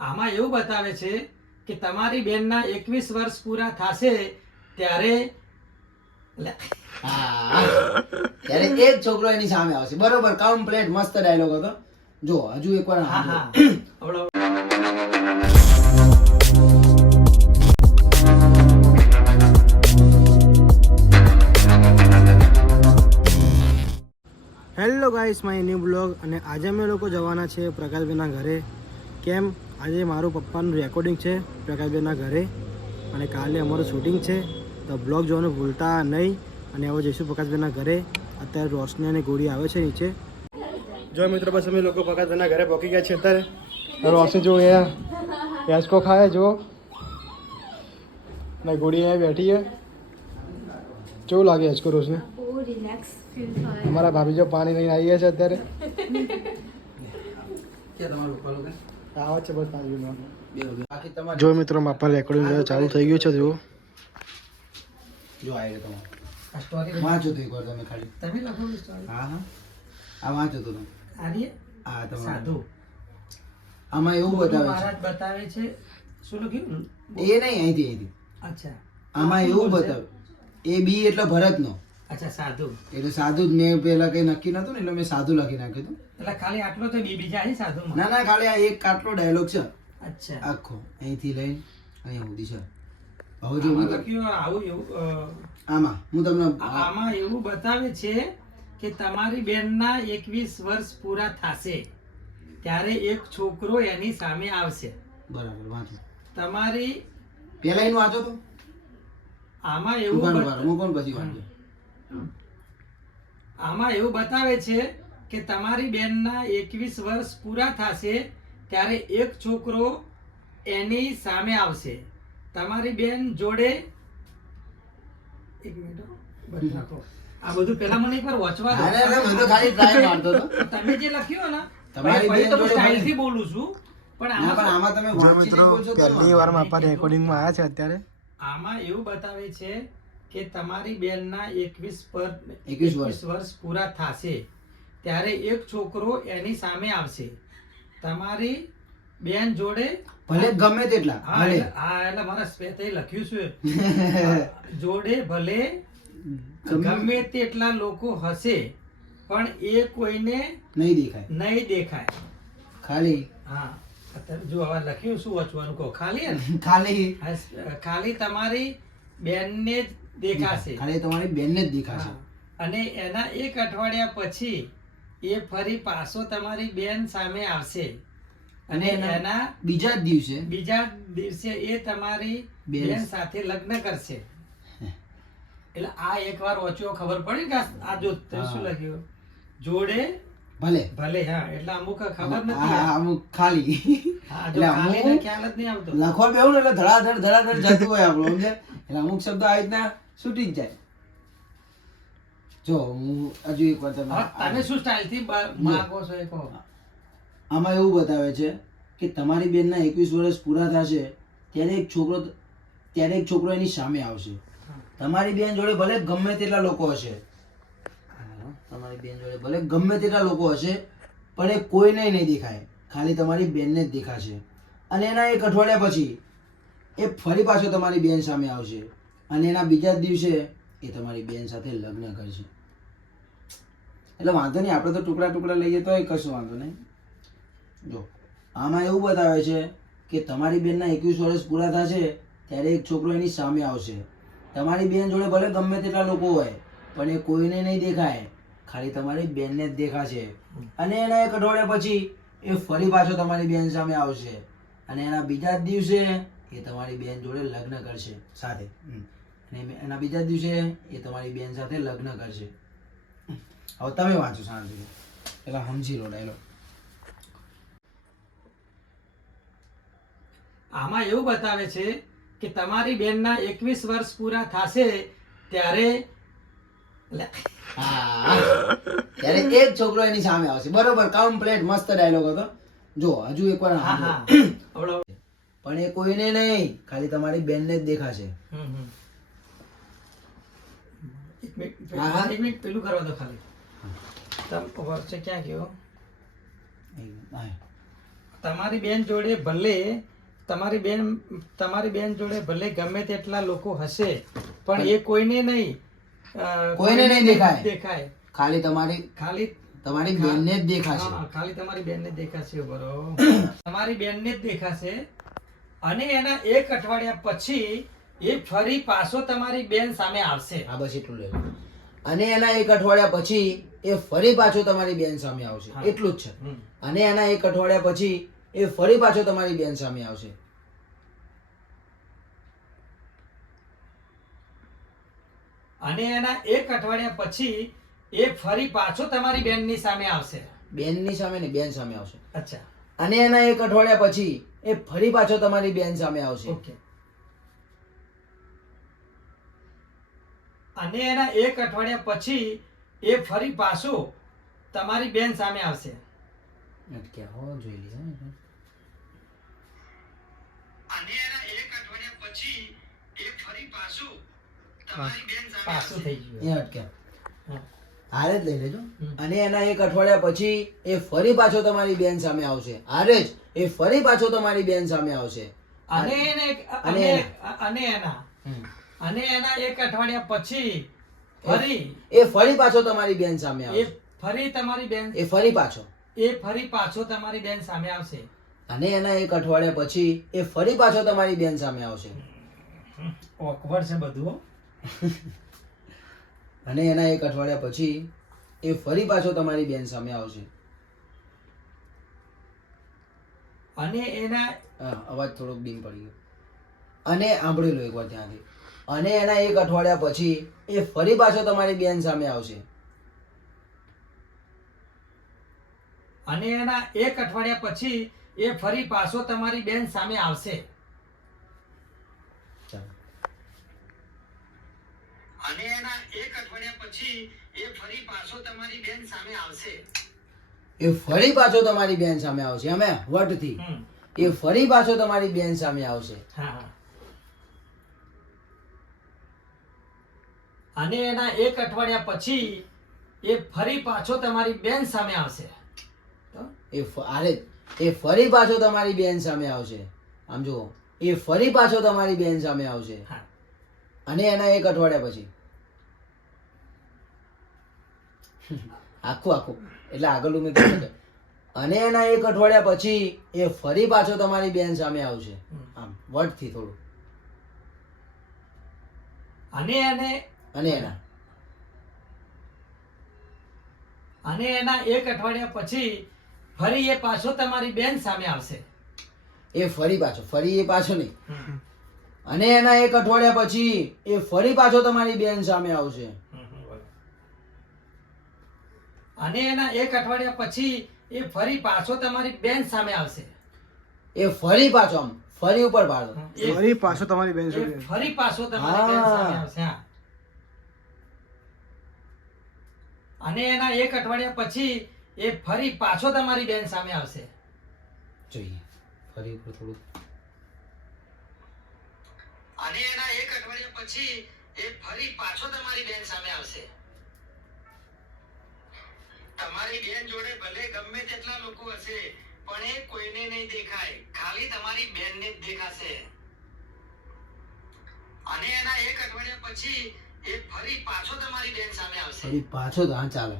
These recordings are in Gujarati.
આમાં એવું બતાવે છે કે તમારી બેનના 21 વર્ષ પૂરા થશે ત્યારે ત્યારે એક છોકરો એની સામે આવશે. બરોબર, કમ્પ્લીટ મસ્ત ડાયલોગ હતો. જો હજુ એકવાર હા હા hello guys, my new blog. અને આજે અમે લોકો જવાના છે પ્રકાશભાઈના ઘરે. કેમ? આજે મારું પપ્પાનું રેકોર્ડિંગ છે પ્રકાશભાઈના ઘરે અને કાલે અમારું શૂટિંગ છે. તો બ્લોગ જોવાનું ભૂલતા નહીં. અને હવે જઈશું પ્રકાશભાઈના ઘરે. અત્યારે રોશની અને ગોળી આવે છે નીચે. જો મિત્રો, બસ અમે લોકો પ્રકાશભાઈના ઘરે પહોંચી ગયા છે. અત્યારે રોશની જો અહીંયા પેસકો ખાય જો ને ગોળી અહીંયા બેઠી છે. કેવું લાગે હેચકો રોશની? અમારા ભાભી જો પાણી લઈને આવી ગયા છે અત્યારે. આવે છે બસ પાણી. જો મિત્રો, માપા રેકોર્ડિંગ ચાલુ થઈ ગયું છે. જુઓ, જો આવી ગયો તમારો. વાંચો તો એકવાર તમે ખાલી. તમે લખો સ્ટોરી. હા હા, આ વાંચો તો તમે. આર્ય હા તમે સાધુ. આમાં એવું બતાવે મહારાજ બતાવે છે. શું લખ્યું? છે એ નહીં, અહીંથી અચ્છા, આમાં એવું બતાવે. એ બી એટલે ભરતનો. અચ્છા સાધુ. એટલે સાધુ જ. મેં પેલા કઈ નક્કી નતું ને એટલે મેં સાધુ લખી નાખ્યું હતું. એટલે ખાલી આટલો તો બીજા છે સાધુમાં? ના ના, ખાલી આ એક આટલો ડાયલોગ છે અચ્છા, આખો અહીંથી લઈને અહીંયા સુધી છે. હવે જો આમાં લખ્યું આવું એવું આમાં હું તમને આમાં એવું બતાવે છે કે તમારી બેનના 21 વર્ષ પૂરા થશે ત્યારે એક છોકરો એની સામે આવશે. બરાબર વાંચો. તમારી પેલા એનું વાંચો તો. આમાં એવું હું કોણ પછી વાંચો. આમાં એવું બતાવે છે કે તમારી બેનના 21 વર્ષ પૂરા થશે ત્યારે એક છોકરો એની સામે આવશે. તમારી બેન જોડે એક મિનિટ બંધ રાખો. આ બધું પેલા મને એકવાર વાંચવા દો. અરે મેં તો ખાલી ટ્રાય મારતો હતો. તમે જે લખ્યું ને તમારી બેન તો જોડે સ્ટાઇલ થી બોલું છું, પણ ના પણ આમાં તમે વાંચીને બોલશો તો પહેલી વાર માપા રેકોર્ડિંગમાં આવ્યા છે અત્યારે. આમાં એવું બતાવે છે કે તમારી બેનના 21 વર્ષ પૂરા થશે ત્યારે એક છોકરો એની સામે આવશે. તમારી બેન જોડે ભલે ગમે તેટલા ભલે એટલે મારા સ્પેતે લખ્યું છે જોડે ભલે ગમે તેટલા લોકો હશે પણ એ કોઈને નહીં દેખાય. ખાલી હા, અત્યારે જો હવે લખ્યું શું વાંચવાનું કહો. ખાલી ખાલી તમારી બેનને જ દેખાશે. ખાલી તમારી બેનને જ દેખાશે. અને એના એક અઠવાડિયા પછી એ ફરી પાછો તમારી બેન સામે આવશે અને એના બીજા દિવસે એ તમારી બેન સાથે લગ્ન કરશે. એટલે આ એકવાર વાંચ્યો ખબર પડી કે આ જો શું લખ્યું જોડે ભલે. હા, એટલે અમુક ખબર નથી. અમુક ખાલી એટલે ખાલી ખ્યાલ જ નહીં આવતો. લખવા બેહું ને એટલે ધડાધડ જતું હોય આપણું, સમજે? એટલે અમુક શબ્દ આવી રીતના છૂટી જ જાય. જો હું હજુ એક વાર તમે શું સ્ટાઇલ થી માંગો છો એ કહો. આમાં એવું બતાવે છે કે તમારી બેનના 21 વર્ષ પૂરા થશે ત્યારે એક છોકરો એની સામે આવશે. તમારી બેન જોડે ભલે ગમે તેટલા લોકો હશે પણ એ કોઈને નહીં દેખાય. ખાલી તમારી બેનને જ દેખાશે. અને એના એક અઠવાડિયા પછી એ ફરી પાછો તમારી બેન સામે આવશે અને એના બીજા જ દિવસે એ તમારી બેન સાથે લગ્ન કરશે. એટલે વાંધો નહીં, આપણે તો ટુકડા લઈએ તો કશું વાંધો નહીં. જો આમાં એવું બતાવે છે કે તમારી બેનના 21 વર્ષ પૂરા થશે ત્યારે એક છોકરો એની સામે આવશે. તમારી બેન જોડે ભલે ગમે તેટલા લોકો હોય પણ એ કોઈને નહીં દેખાય. ખાલી તમારી બેનને જ દેખાશે. અને એના એક અઠવાડિયા પછી એ ફરી પાછો તમારી બેન સામે આવશે અને એના બીજા જ દિવસે એ તમારી બેન જોડે લગ્ન કરશે સાથે. અને એના બીજા દિવસે એ તમારી બેન સાથે લગ્ન કરશે. હવે તમે વાંચો શાંતિ, પેલા સમજી લો ડાયલોગ. આમાં એવું બતાવે છે કે તમારી બેનના 21 વર્ષ પૂરા થશે ત્યારે એક છોકરો એની સામે આવશે. બરોબર, કમ્પ્લીટ મસ્ત ડાયલોગ હતો. જો હજુ એકવાર પણ એ કોઈને નહીં, ખાલી તમારી બેનને જ દેખાશે. એક મિનિટ પેલું કરવા દો ખાલી. તમ વર્ષે ક્યાં ગયો? તમારી બેન જોડે ભલે ગમે તેટલા લોકો હશે પણ એ કોઈને નહીં દેખાય. ખાલી ખાલી તમારી બેનને જ દેખાશે. હા, ખાલી તમારી બેનને જ દેખાશે. બરોબર. તમારી બેનને જ દેખાશે અને એના એક અઠવાડિયા પછી એ ફરી પાછો તમારી બેન સામે આવશે. હા, બસ એટલું લઈ લો. અને એના એક અઠવાડિયા પછી એ ફરી પાછો તમારી બેન સામે આવશે. હા. એટલું જ છે. હમ. અને એના એક અઠવાડિયા પછી એ ફરી પાછો તમારી બેન સામે આવશે. અને એના એક અઠવાડિયા પછી એ ફરી પાછો તમારી બેનની સામે આવશે. બેનની સામે ને બેન સામે આવશે. અચ્છા, અને એના એક અઠવાડિયા પછી એ ફરી પાછો તમારી બેન સામે આવશે. ઓકે. અને એના એક અઠવાડિયા પછી એ ફરી પાછો તમારી બેન સામે આવશે. અટક્યા હો, જોઈ લીધા ને. અને એના એક અઠવાડિયા પછી એ ફરી પાછું તમારી બેન સામે પાછું આવશે. થઈ ગયું. એ અટક્યા. હા. હારે જ લઈ લેજો. હમ. અને એના એક અઠવાડિયા પછી એ ફરી પાછો તમારી બેન સામે આવશે. હારે જ એ ફરી પાછો તમારી બેન સામે આવશે. અને અને એના હમ. અને એના એક અઠવાડિયા પછી ફરી એ ફરી પાછો તમારી બેન સામે એ આવશે. ફરી તમારી બેન એ ફરી પાછો. એ ફરી પાછો તમારી બેન સામે આવશે. અને એના એક અઠવાડિયા પછી એ ફરી પાછો તમારી બેન સામે આવશે. ઓકવર્ડ છે બધું. અને એના એક અઠવાડિયા પછી એ ફરી પાછો તમારી બેન સામે આવશે. અને એના હા, અવાજ થોડોક ડીમ પડી ગયો. અને સાંભળી લો એકવાર ત્યાંથી. અને એના એક અઠવાડિયા પછી એ ફરી પાછો તમારી બેન સામે આવશે. અને એના એક અઠવાડિયા પછી એ ફરી પાછો તમારી બેન સામે આવશે. ચાલો. અને એના એક અઠવાડિયા પછી એ ફરી પાછો તમારી બેન સામે આવશે. એ ફરી પાછો તમારી બેન સામે આવશે. અમે વટથી એ ફરી પાછો તમારી બેન સામે આવશે. હા, હા. અને એના એક અઠવાડિયા પછી એ ફરી પાછો તમારી બેન સામે આવશે. તો આરે એ ફરી પાછો તમારી બેન સામે આવશે. આમ જુઓ, એ ફરી પાછો તમારી બેન સામે આવશે. હા. અને એના એક અઠવાડિયા પછી આખું એટલે આગળનું મેં કીધું હતું. અને એના એક અઠવાડિયા પછી એ ફરી પાછો તમારી બેન સામે આવશે. આમ વટથી થોડું. અને અને એના એક અઠવાડિયા પછી ફરી એ પાછો તમારી બેન સામે આવશે. એ ફરી એ પાછો નહીં. અને એના એક અઠવાડિયા પછી એ ફરી પાછો તમારી બેન સામે આવશે. અને એના એક અઠવાડિયા પછી એ ફરી પાછો તમારી બેન સામે આવશે. એ ફરી પાછો આમ ફરી ઉપર પાડો. ફરી પાછો તમારી બેન એ ફરી પાછો તમારી બેન સામે આવશે. હા. અને એના એક અઠવાડિયા પછી એ ફરી પાછો તમારી બેન સામે આવશે. જોઈએ ફરી ઉપર થોડું. અને એના એક અઠવાડિયા પછી એ ફરી પાછો તમારી બેન સામે આવશે. તમારી બેન જોડે ભલે ગમે તેટલા લોકો હશે પણ એ કોઈને નહીં દેખાય, ખાલી તમારી બેનને જ દેખાશે. અને એના એક અઠવાડિયા પછી એ ફરી પાછો તમારી બેન સામે આવશે. ફરી પાછો તો હા ચાલે.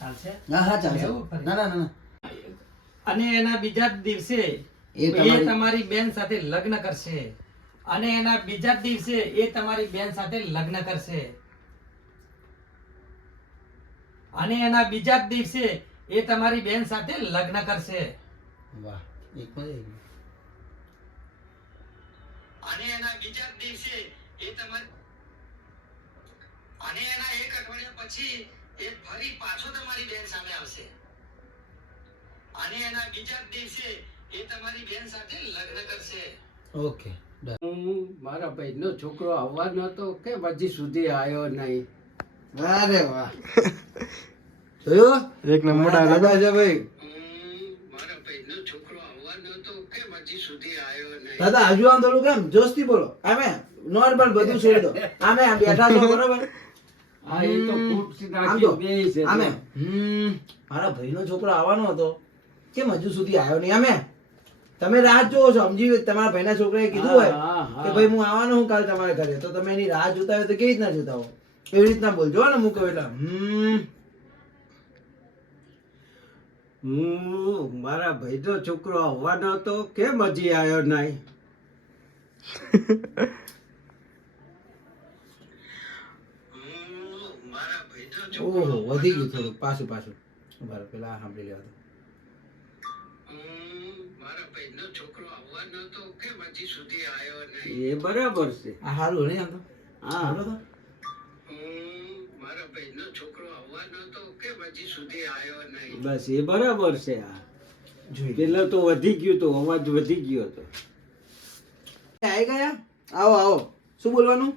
ચાલશે? હા ચાલશે. એવું ફરી? ના. અને એના બીજા જ દિવસે એ એ તમારી- તમારી બેન સાથે લગ્ન કરશે. અને એના બીજા જ દિવસે એ તમારી બેન સાથે લગ્ન કરશે. અને એના બીજા જ દિવસે એ તમારી બેન સાથે લગ્ન કરશે. વાહ, એક મજા આવી ગઈ. અને એના બીજા જ દિવસે એ તમારી અને એના એક અઠવાડિયા પછી એ ફરી પાછો તમારી બેન સામે આવશે. અને એના બીજા જ દિવસે એ તમારી બેન સાથે લગ્ન કરશે. Okay done. હું મારા ભાઈનો છોકરો આવવાનો હતો કે હજી સુધી આવ્યો નહીં. અરે વાહ. જોયું? એક નંબર મારા dialogue. દાદા છે ભાઈ. મારા ભાઈનો છોકરો આવવાનો હતો કે હજી સુધી આવ્યો નહીં. દાદા હજુ આમ થોડું કેમ જોશથી બોલો. આમે નોર્મલ બધું છોડી દો. આમે આમ બેઠા છો બરોબર. હા, એ તો ખૂબ આમ નાખી જો બેય છે. આમે મારા ભાઈનો છોકરો આવવાનો હતો કેમ હજુ સુધી આવ્યો નહીં? અમે તમે રાહ જોવો છો, સમજી તમારા ભાઈના છોકરાએ કીધું હોય કે ભાઈ હું આવવાનો હું કાલે તમારા ઘરે, તો તમે એની રાહ જોતા હોય તો કેવી રીતના જોતા હો? એવી રીતના બોલજો ને. હું કહું એટલે મારા ભાઈનો છોકરો આવવાનો હતો, કેમ હજી આવ્યો નહીં? મારા ભાઈનો ઓહો, છોકરો વધી ગયું થોડું. પાછું બરાબર, પેલા સાંભળી લેવા દો. મારા ભાઈનો છોકરો આવવાનો હતો, કેમ હજી સુધી આવ્યો નહીં? એ બરાબર છે. આ સારું નહીં આમ તો? હા, બોલો તો. મારા ભાઈનો છોકરો આવવાનો હતો, કેમ હજી સુધી આવ્યો નહીં? બસ એ બરાબર છે. આ જોઈ લો. પેલો તો વધી ગયું તો અવાજ વધી ગયો હતો. આવી ગયા? આવો આવો. શું બોલવાનું?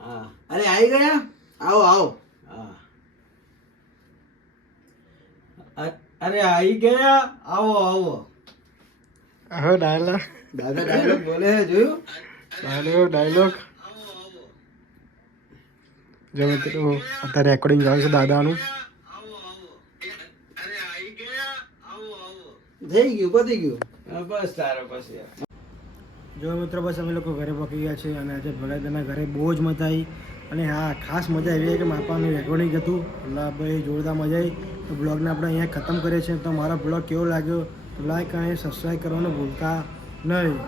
હા અરે આવી ગયા? આવો આવો. હા. અરે આવી ગયા, આવો આવો. હવે ડાયલોગ દાદા ડાયલોગ બોલે છે, જોયું? ડાયલોગ જો મિત્રો અત્યારે રેકોર્ડિંગ ચાલે છે દાદાનું. અરે આવી ગયા, આવો આવો. થઈ ગયું, પતી ગયું. હા, બસ તારે પછી જો મિત્રો બસ અમે લોકો ઘરે પકી ગયા છે અને આજે ભગાઈદાના ઘરે બહુ જ મજા આવી. અને હા, ખાસ મજા આવી કે માપાનું રેકોર્ડિંગ હતું એટલે ભાઈ જોરદાર મજા આવી. તો બ્લોગને આપણે અહીંયા ખતમ કરીએ છીએ. તો મારો બ્લોગ કેવો લાગ્યો તો લાઈક અને સબસ્ક્રાઈબ કરવાનું ભૂલતા નહીં.